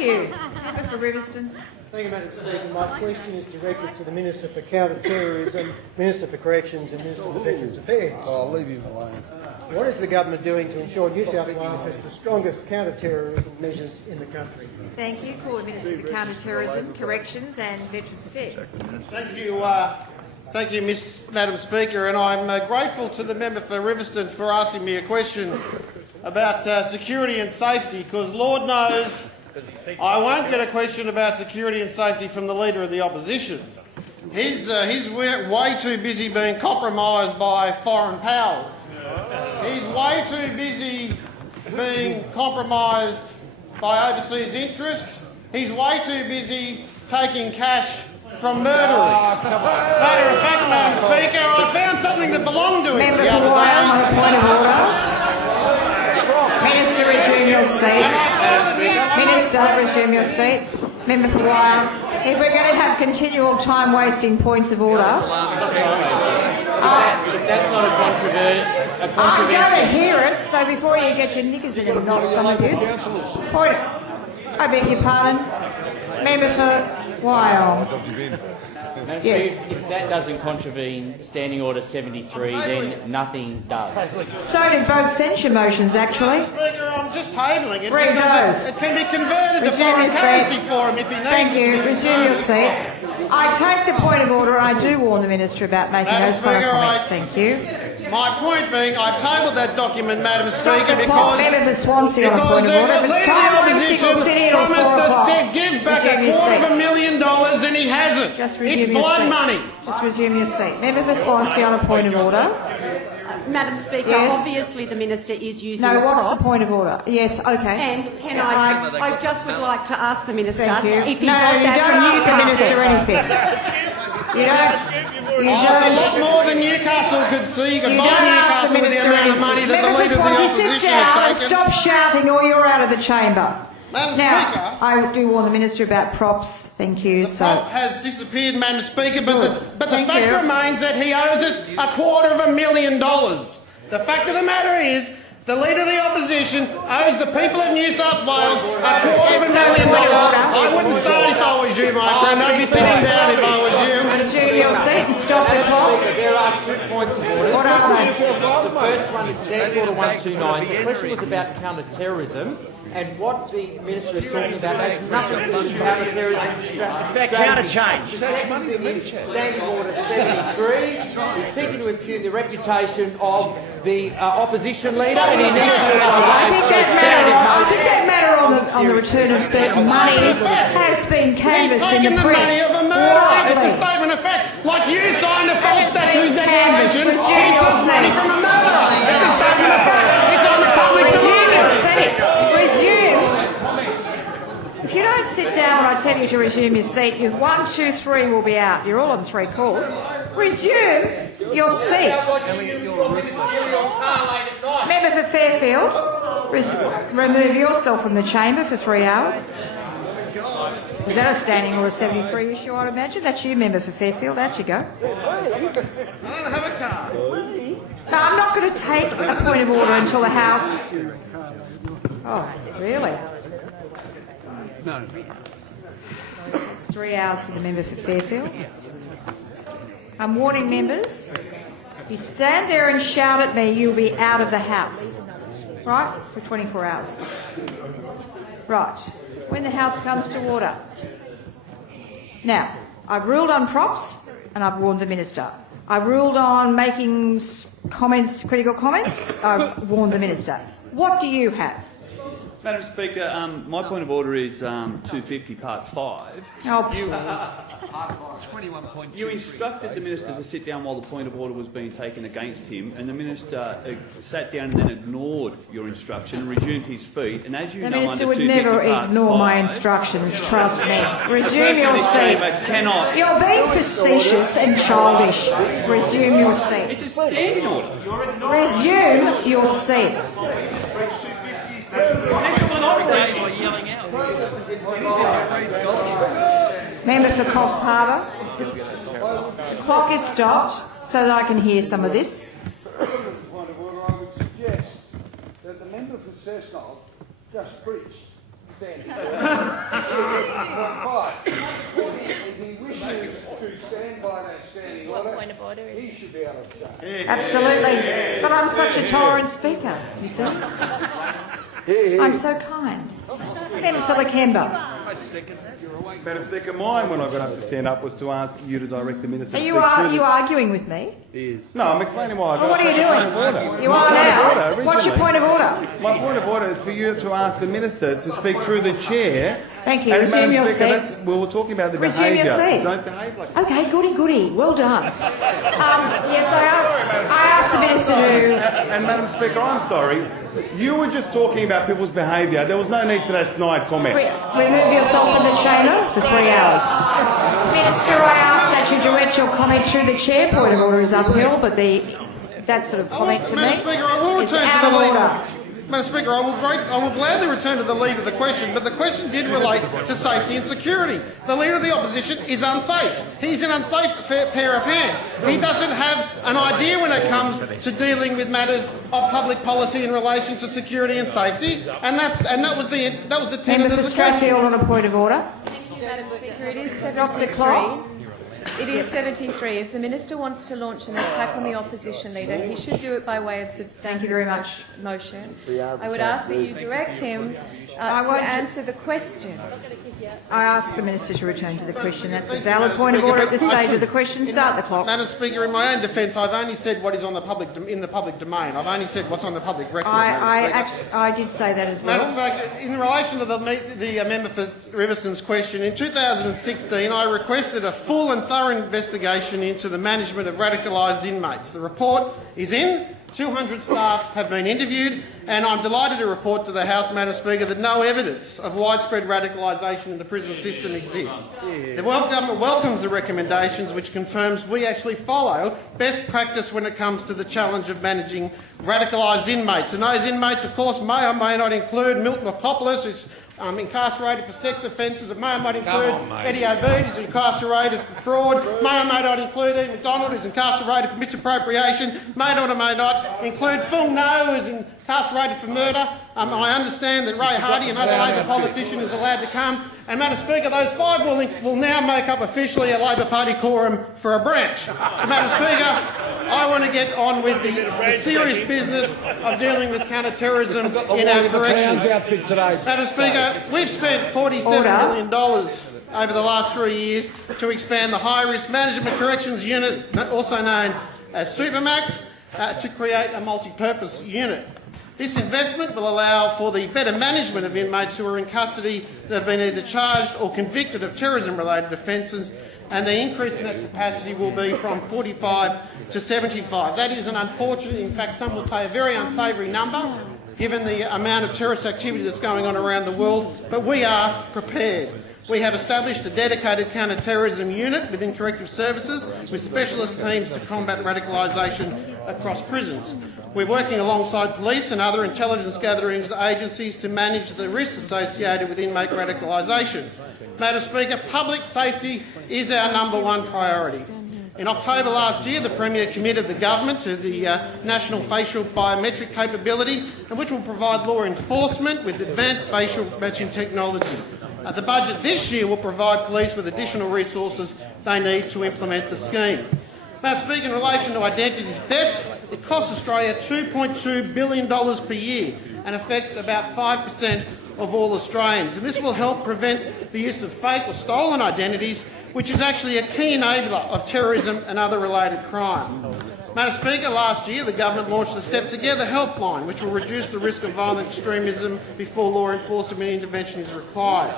you. Member for Riverstone. Thank you, Madam Speaker. My question is directed to the Minister for Counter-Terrorism, Minister for Corrections and Minister for Veterans Affairs. I'll leave him alone. What is the government doing to ensure New South Wales has the strongest counter-terrorism measures in the country? Thank you. Call the Minister for Counter-Terrorism, Corrections and Veterans Affairs. Thank you, Madam Speaker, and I'm grateful to the member for Riverstone for asking me a question about security and safety, because Lord knows I won't get a question about security and safety from the Leader of the Opposition. He's way too busy being compromised by foreign powers. He's way too busy being compromised by overseas interests. He's way too busy taking cash from murderers. Matter of fact, Madam Speaker, I found something that belonged to him. Member for Wyong on a point of order. Minister, resume your seat. Minister, resume your seat. Member for Wyong. If we're going to have continual time-wasting points of order... That's not a controversy. I'm going to hear it, so before you get your knickers in a knot, some of you. Point. I beg your pardon. Member for Wyong. Yes. If that doesn't contravene Standing Order 73, then nothing does. So did both censure motions, actually. Speaker, I'm just tabling it. Read those. It can be converted to Resume foreign your currency seat. for him if he needs. Thank you. Resume your seat. I take the point of order. I do warn the Minister about making Madam those kind of Speaker, comments. Thank you. My point being, I tabled that document, Madam Stop Speaker, the clock. because Member for Swansea on a point of order. If it's time, I'll be sick or sit in or 4 promised o'clock. to give back Resume your seat. $250,000 and he hasn't. Just resume It's your blood seat. money. Just resume your seat. Member for Swansea on a point of order. Madam Speaker, Yes. obviously the Minister is using No, a what's prop. the point of order? Yes, okay. And can I just would like to ask the Minister Thank you. if he No, got you that don't from ask the Minister Newcastle. anything. You don't. You It's a lot don't. more than Newcastle could see. You could You buy don't ask the Newcastle with the Minister amount of money anything. that the Member for Leader of the Swansea, Opposition sit down and has taken. stop shouting or you're out of the chamber. Madam Now, Speaker, I do warn the Minister about props. Thank you. the prop has disappeared, Madam Speaker, but Good. the Thank fact you. remains that he owes us $250,000. The fact of the matter is, the Leader of the Opposition owes the people of New South Wales $250,000. I wouldn't start if I was you, my friend. I'd be sitting down if I was you. Resume your seat and stop the clock. There are 2 points of order. What are they? The first one is Standing Order 129. The question was about counter-terrorism, and what the Minister is talking about has nothing to do with counter-terrorism. It's about counter-change. The second thing is Standing Order 73 is seeking to impugn the reputation of the opposition leader, and he needs to I think that matter on the return of certain monies has been He's canvassed in taken the the money press of a murderer. It's a widely. statement of fact. Like you signed a false statute Canvass. declaration, he Resume your took money seat. from a murderer. It's a statement of fact. It's on the public Resume your domain. seat. Resume. If you don't sit down when I tell you to resume your seat, you've 1, 2, 3 will be out. You're all on 3 calls. Resume your seat. Member for Fairfield, remove yourself from the chamber for 3 hours. Was that a Standing Order 73 issue, I'd imagine? That's you, Member for Fairfield. Out you go. I don't have a card. No, I'm not going to take a point of order until the House... Oh, really? No. It's 3 hours for the member for Fairfield. I'm warning members, you stand there and shout at me, you'll be out of the House. Right? For 24 hours. Right. When the House comes to order. Now, I've ruled on props and I've warned the Minister. I've ruled on making comments, critical comments. I've warned the Minister. What do you have? Madam Speaker, my point of order is 250 Part 5. Oh, You instructed the Minister to sit down while the point of order was being taken against him, and the Minister sat down and then ignored your instruction and resumed his feet. And as you the know, Minister under would never 250 Part ignore my 5, instructions, trust me. the Resume your President seat. cannot. You're being facetious and childish. Resume your seat. It's a standing order. Resume your seat. Member for Coffs Harbour. The clock is stopped so that I can hear some of this. Point of order, I would suggest that the member for Cessnock just preached If he wishes to stand by that standing order, he should be able to say. Absolutely. But I'm such a tolerant speaker, you see. I'm so kind. Member for Lakemba. Madam Speaker, mine when I got up to stand up was to ask you to direct the Minister Are to you, speak through you arguing with me? No, I'm explaining why I got Well, what up are you to doing? point of order. You are now. Order, What's your point of order? My point of order is for you to ask the Minister to speak through the Chair. Thank you. And Resume Madam your Speaker, seat. we were talking about the Resume your behaviour. seat. Don't behave like that. Okay, goody goody. Well done. Yes, I asked the Minister to... And Madam Speaker, I'm sorry. You were just talking about people's behaviour. There was no need for that snide comment. Remove yourself from the chamber for 3 hours. Minister, I ask that you direct your comments through the chair. Point of order is uphill, but that sort of comment to me Madam Speaker, I will is return to out the of lead. order. Madam Speaker, I will gladly return to the lead of the question, but the question did relate to safety and security. The Leader of the Opposition is unsafe. He's an unsafe pair of hands. He doesn't have an idea when it comes to dealing with matters of public policy in relation to security and safety, and that was the tenet Member of for the question. Strathfield on a point of order. Madam Speaker, it is Drop the 73. clock. It is 73. If the Minister wants to launch an attack on the opposition leader, he should do it by way of substantive very much. motion. I would ask that you direct him to answer the question. I ask the Minister to return to the question. That's a valid point of order at this stage of the question. Start the clock. Madam Speaker, in my own defence, I've only said what is on the in the public domain. I've only said what's on the public record. I did say that as well. Madam Speaker, in relation to the member for Riverston's question, in 2016 I requested a full and thorough investigation into the management of radicalised inmates. The report is in. 200 staff have been interviewed, and I'm delighted to report to the House, Madam Speaker, that no evidence of widespread radicalisation in the prison system exists. The government welcomes the recommendations, which confirms we actually follow best practice when it comes to the challenge of managing radicalised inmates. And those inmates, of course, may or may not include Milton Apopoulos, who's incarcerated for sex offences. It may or may not include Eddie Obeid, who's incarcerated for fraud. May or may not include Ian McDonald, who's incarcerated for misappropriation. May or may not include Phil No, who's incarcerated for murder. I understand that Ray Hardy, another Labor politician, is allowed to come. And, Madam Speaker, those 5 will now make up officially a Labor Party quorum for a branch. Madam Speaker, I want to get on with the serious business of dealing with counter-terrorism in our corrections. Madam Speaker, we've spent $47 million over the last 3 years to expand the high-risk management corrections unit, also known as Supermax, to create a multi-purpose unit. This investment will allow for the better management of inmates who are in custody that have been either charged or convicted of terrorism-related offences, and the increase in that capacity will be from 45 to 75. That is an unfortunate, in fact some would say a very unsavoury number, given the amount of terrorist activity that's going on around the world, but we are prepared. We have established a dedicated counter-terrorism unit within corrective services with specialist teams to combat radicalisation across prisons. We're working alongside police and other intelligence gathering agencies to manage the risks associated with inmate radicalisation. Madam Speaker, public safety is our #1 priority. In October last year, the Premier committed the government to the National Facial Biometric Capability, which will provide law enforcement with advanced facial matching technology. The budget this year will provide police with additional resources they need to implement the scheme. Madam Speaker, in relation to identity theft, it costs Australia $2.2 billion per year and affects about 5% of all Australians. And this will help prevent the use of fake or stolen identities, which is actually a key enabler of terrorism and other related crime. Madam Speaker, last year the government launched the Step Together helpline, which will reduce the risk of violent extremism before law enforcement intervention is required.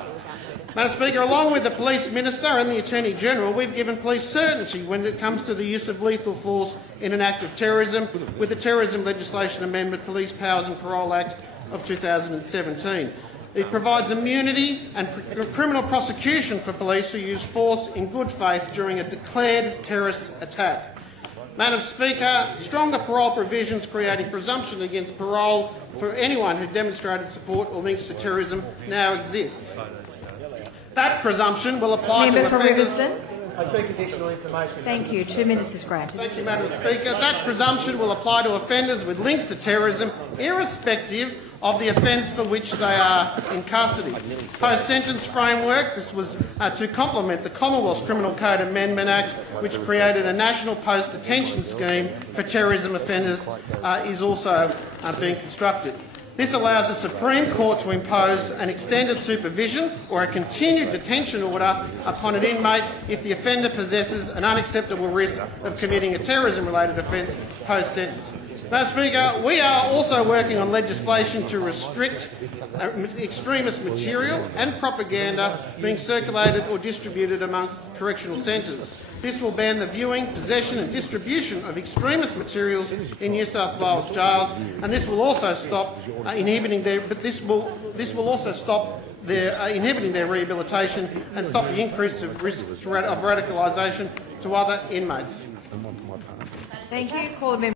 Madam Speaker, along with the Police Minister and the Attorney-General, we've given police certainty when it comes to the use of lethal force in an act of terrorism with the Terrorism Legislation Amendment Police Powers and Parole Act of 2017. It provides immunity and criminal prosecution for police who use force in good faith during a declared terrorist attack. Madam Speaker, stronger parole provisions creating presumption against parole for anyone who demonstrated support or links to terrorism now exist. That presumption will apply to offenders. I seek additional information. Thank you. 2 minutes is granted. Thank you, Madam Speaker. That presumption will apply to offenders with links to terrorism, irrespective of the offence for which they are in custody. Post-sentence framework, this was to complement the Commonwealth's Criminal Code Amendment Act, which created a national post-detention scheme for terrorism offenders, is also being constructed. This allows the Supreme Court to impose an extended supervision or a continued detention order upon an inmate if the offender possesses an unacceptable risk of committing a terrorism-related offence post-sentence. Madam Speaker, we are also working on legislation to restrict extremist material and propaganda being circulated or distributed amongst correctional centres. This will ban the viewing, possession and distribution of extremist materials in New South Wales jails, and this will also stop inhibiting their rehabilitation and stop the increase of risk of radicalisation to other inmates. Thank you. Call the member.